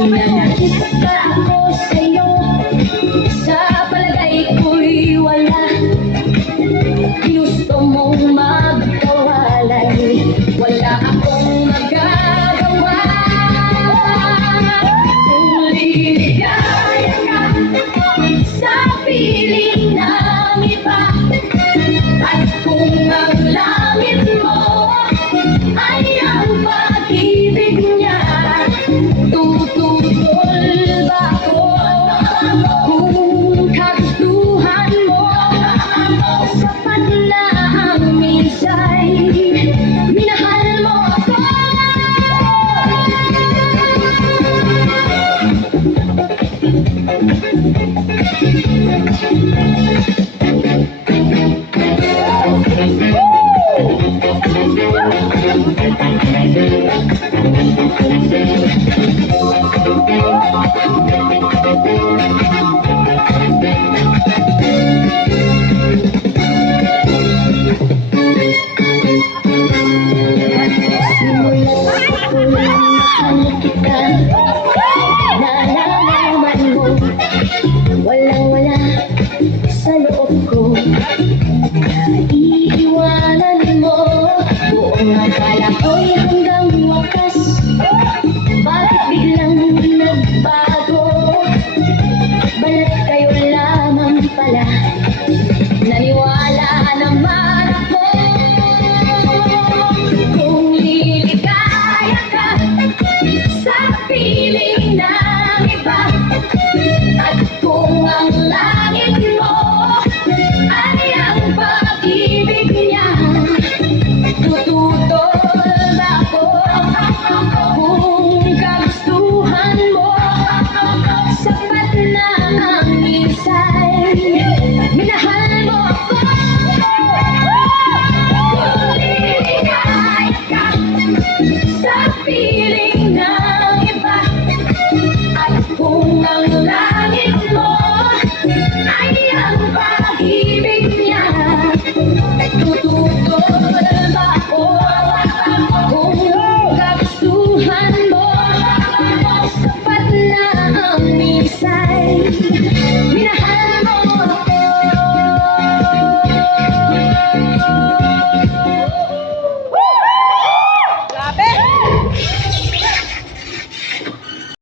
Pinanakit ako sa'yo, sa palagay ko'y wala. Ginusto mong magkawalay, wala akong magagawa. Kung liligaya ka sa piling ng iba, at kung ang langit mo ay ang pag-ibig niya, tututol ba ako kung kagustuhan mo? Sapat na ang minsay minahal mo ako.